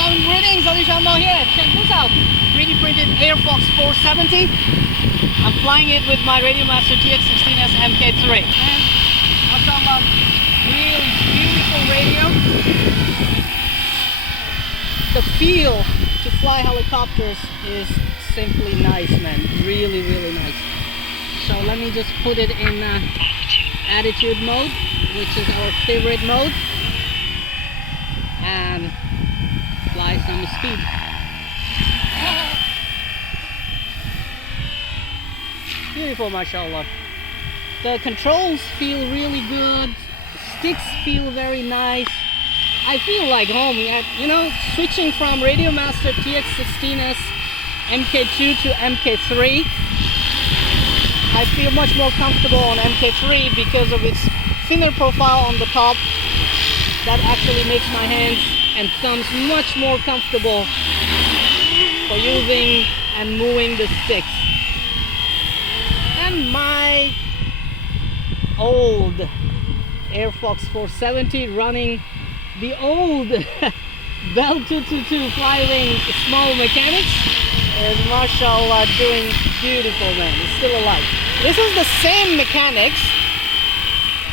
Greetings, alishanmao here. Check this out. 3D printed AirFox470. I'm flying it with my Radiomaster TX16s MK3. And mashallah, really beautiful radio. The feel to fly helicopters is simply nice, man. Really, really nice. So let me just put it in attitude mode, which is our favorite mode, and fly some speed. Beautiful, mashallah. The controls feel really good. The sticks feel very nice. I feel like home. You know, switching from Radiomaster TX16s MK2 to MK3, I feel much more comfortable on MK3 because of its thinner profile on the top. That actually makes my hands and thumbs much more comfortable for using and moving the sticks. And my old AirFox470 running the old Bell 222 Flywing small mechanics is mashallah doing beautiful, man. It's still alive. This is the same mechanics,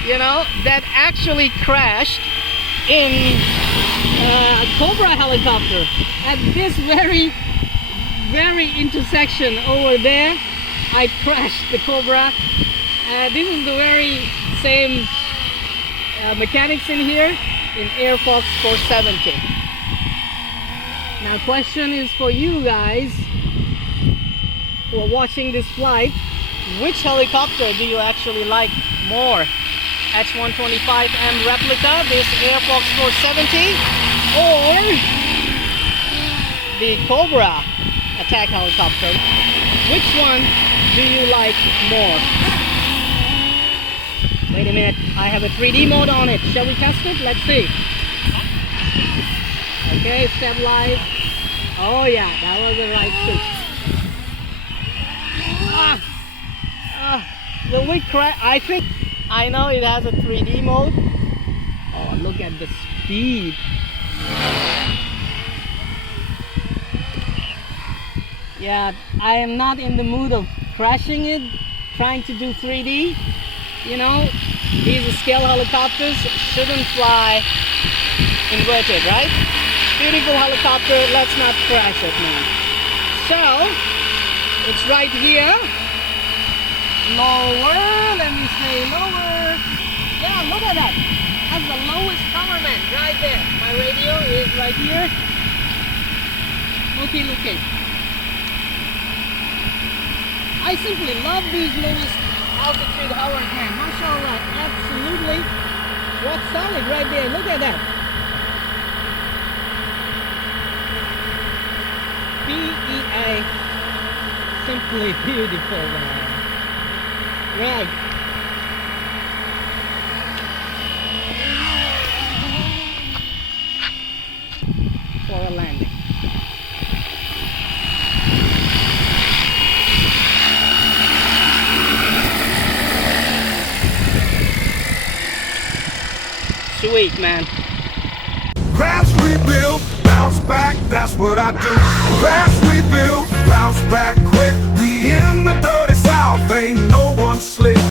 you know, that actually crashed in a Cobra helicopter at this very intersection over there. I crashed the Cobra. This is the very same mechanics in here in AirFox470. Now, question is for you guys who are watching this flight: which helicopter do you actually like more? H125M replica, this AirFox470, or the Cobra attack helicopter? Which one do you like more? Wait a minute, I have a 3D mode on it. Shall we test it? Let's see. Okay, stabilize. Oh yeah, that was the right switch. The wick crash, I think. I know it has a 3D mode. Oh, look at the speed. Yeah, I am not in the mood of crashing it, trying to do 3D. You know, these scale helicopters shouldn't fly inverted, right? Beautiful helicopter, let's not crash it, man. So, it's right here. Lower, let me say lower. Yeah, look at that. That's the lowest power, man, right there. My radio is right here. Okay. I simply love these lowest altitude hovers, man. Mashallah, absolutely rock solid right there. Look at that. PEA, simply beautiful, man. Right. For a landing. Sweet, man. Crash, rebuild, bounce back, that's what I do. Crash, rebuild, bounce back quick. We in the dirty south, ain't no one slick.